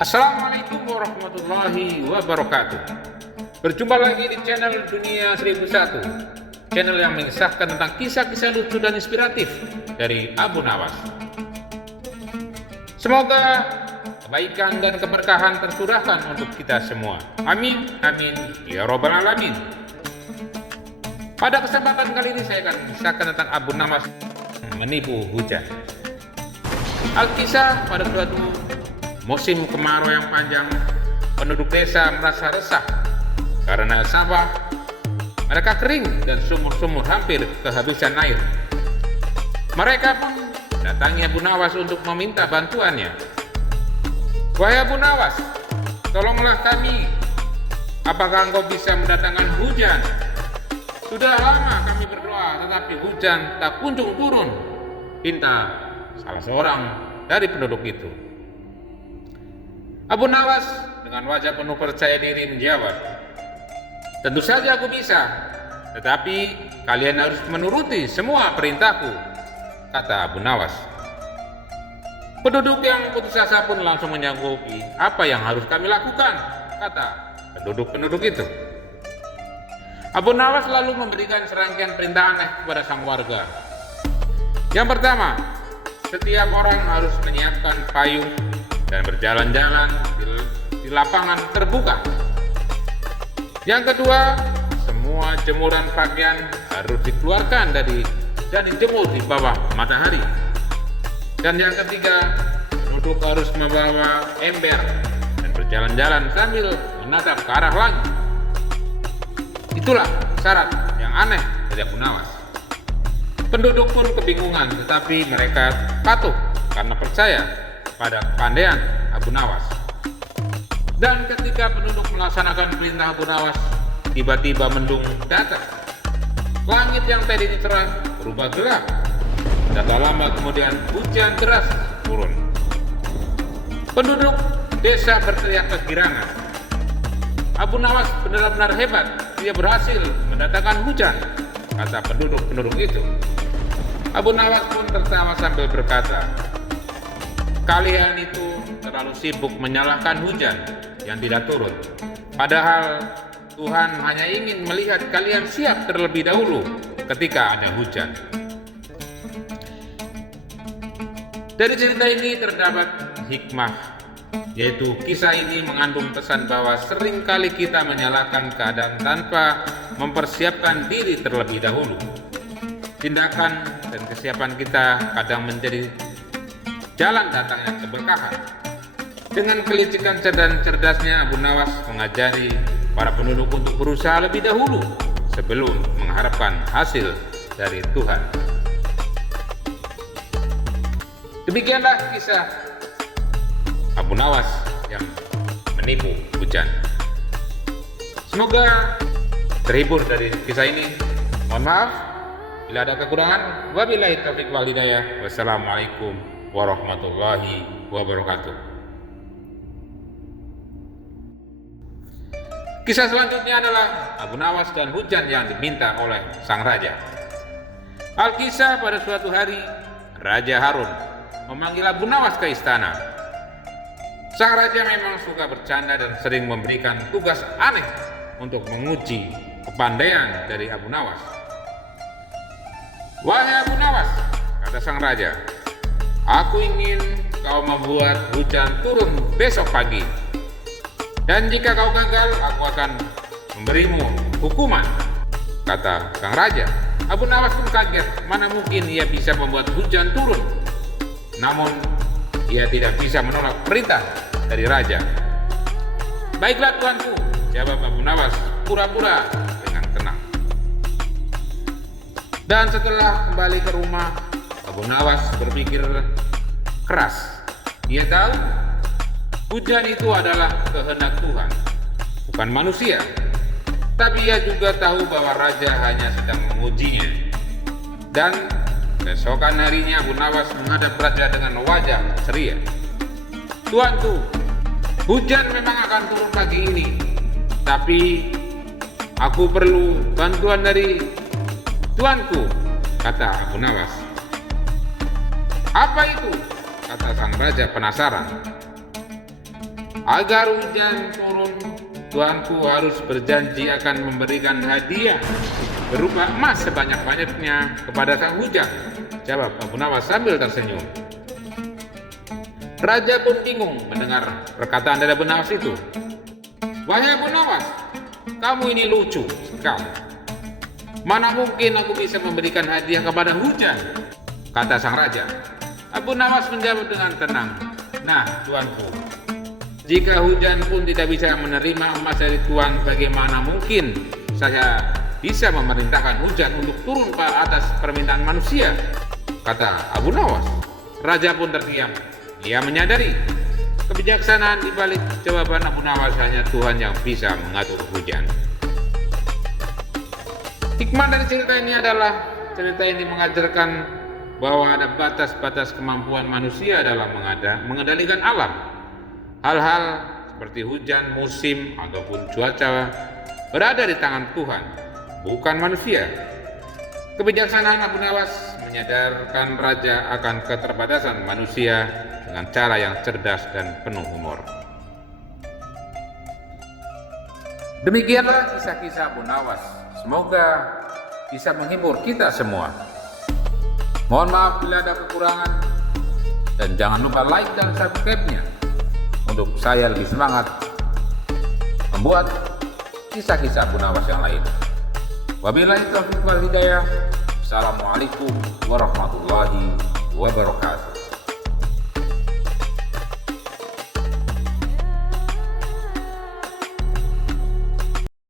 Assalamualaikum warahmatullahi wabarakatuh. Berjumpa lagi di channel Dunia 1001, channel yang mengisahkan tentang kisah-kisah lucu dan inspiratif dari Abu Nawas. Semoga kebaikan dan keberkahan tercurahkan untuk kita semua. Amin, amin, ya robbal alamin. Pada kesempatan kali ini saya akan mengisahkan tentang Abu Nawas menipu hujan. Alkisah pada suatu musim kemarau yang panjang, penduduk desa merasa resah karena sawah mereka kering dan sumur-sumur hampir kehabisan air. Mereka pun datangi Abu Nawas untuk meminta bantuannya. "Wahai Abu Nawas, tolonglah kami. Apakah engkau bisa mendatangkan hujan? Sudah lama kami berdoa, tetapi hujan tak kunjung turun," pinta salah seorang dari penduduk itu. Abu Nawas dengan wajah penuh percaya diri menjawab, "Tentu saja aku bisa, tetapi kalian harus menuruti semua perintahku," kata Abu Nawas. Penduduk yang putus asa pun langsung menyanggupi. "Apa yang harus kami lakukan?" kata penduduk-penduduk itu. Abu Nawas lalu memberikan serangkaian perintah aneh kepada sang warga. Yang pertama, setiap orang harus menyiapkan payung dan berjalan-jalan di lapangan terbuka. Yang kedua, semua jemuran pakaian harus dikeluarkan dan dijemur di bawah matahari. Dan yang ketiga, penduduk harus membawa ember dan berjalan-jalan sambil menatap ke arah langit. Itulah syarat yang aneh dari Abu Nawas. Penduduk pun kebingungan, tetapi mereka patuh karena percaya pada kepandaian Abu Nawas. Dan ketika penduduk melaksanakan perintah Abu Nawas, tiba-tiba mendung datang. Langit yang tadinya cerah berubah gelap. Dan tak lama kemudian hujan deras turun. Penduduk desa berteriak kegirangan. "Abu Nawas benar-benar hebat, dia berhasil mendatangkan hujan," kata penduduk-penduduk itu. Abu Nawas pun tertawa sambil berkata, "Kalian itu terlalu sibuk menyalahkan hujan yang tidak turun. Padahal Tuhan hanya ingin melihat kalian siap terlebih dahulu ketika ada hujan." Dari cerita ini terdapat hikmah, yaitu kisah ini mengandung pesan bahwa seringkali kita menyalahkan keadaan tanpa mempersiapkan diri terlebih dahulu. Tindakan dan kesiapan kita kadang menjadi jalan datangnya keberkahan. Dengan kelicikan dan cerdasnya, Abu Nawas mengajari para penduduk untuk berusaha lebih dahulu sebelum mengharapkan hasil dari Tuhan. Demikianlah kisah Abu Nawas yang menipu hujan. Semoga terhibur dari kisah ini. Mohon maaf bila ada kekurangan. Wabillahi taufiq wal hidayah. Wassalamualaikum warahmatullahi wabarakatuh. Kisah selanjutnya adalah Abu Nawas dan hujan yang diminta oleh sang raja. Alkisah pada suatu hari, Raja Harun memanggil Abu Nawas ke istana. Sang raja memang suka bercanda dan sering memberikan tugas aneh untuk menguji kepandaian dari Abu Nawas. "Wahai Abu Nawas," kata sang raja, "aku ingin kau membuat hujan turun besok pagi. Dan jika kau gagal, aku akan memberimu hukuman," kata sang raja. Abu Nawas pun kaget, mana mungkin ia bisa membuat hujan turun. Namun, ia tidak bisa menolak perintah dari raja. "Baiklah tuanku," jawab Abu Nawas pura-pura dengan tenang. Dan setelah kembali ke rumah, Abu Nawas berpikir keras. Ia tahu hujan itu adalah kehendak Tuhan, bukan manusia. Tapi ia juga tahu bahwa raja hanya sedang mengujinya. Dan keesokan harinya Abu Nawas menghadap raja dengan wajah ceria. "Tuanku, hujan memang akan turun pagi ini, tapi aku perlu bantuan dari tuanku," kata Abu Nawas. "Apa itu?" kata sang raja penasaran. Agar hujan turun, Tuanku harus berjanji akan memberikan hadiah berupa emas sebanyak-banyaknya kepada sang hujan. Jawab Abu Nawas sambil tersenyum. Raja pun bingung mendengar perkataan dari Abu Nawas itu. Wahai Abu Nawas, kamu ini lucu sekali. Mana mungkin aku bisa memberikan hadiah kepada hujan, kata sang raja. Abu Nawas menjawab dengan tenang. Nah, tuanku, jika hujan pun tidak bisa menerima emas dari tuan, bagaimana mungkin saya bisa memerintahkan hujan untuk turun ke atas permintaan manusia, kata Abu Nawas. Raja pun terdiam. Ia menyadari kebijaksanaan di balik jawaban Abu Nawas hanya Tuhan yang bisa mengatur hujan. Hikmah dari cerita ini adalah cerita ini mengajarkan bahwa ada batas-batas kemampuan manusia dalam mengendalikan alam. Hal-hal seperti hujan, musim, ataupun cuaca berada di tangan Tuhan, bukan manusia. Kebijaksanaan Abu Nawas menyadarkan raja akan keterbatasan manusia dengan cara yang cerdas dan penuh humor. Demikianlah kisah-kisah Abu Nawas. Semoga bisa menghibur kita semua. Mohon maaf bila ada kekurangan, dan jangan lupa like dan subscribe-nya untuk saya lebih semangat membuat kisah-kisah Abu Nawas yang lain. Wabillahi taufiq wal hidayah. Assalamualaikum warahmatullahi wabarakatuh.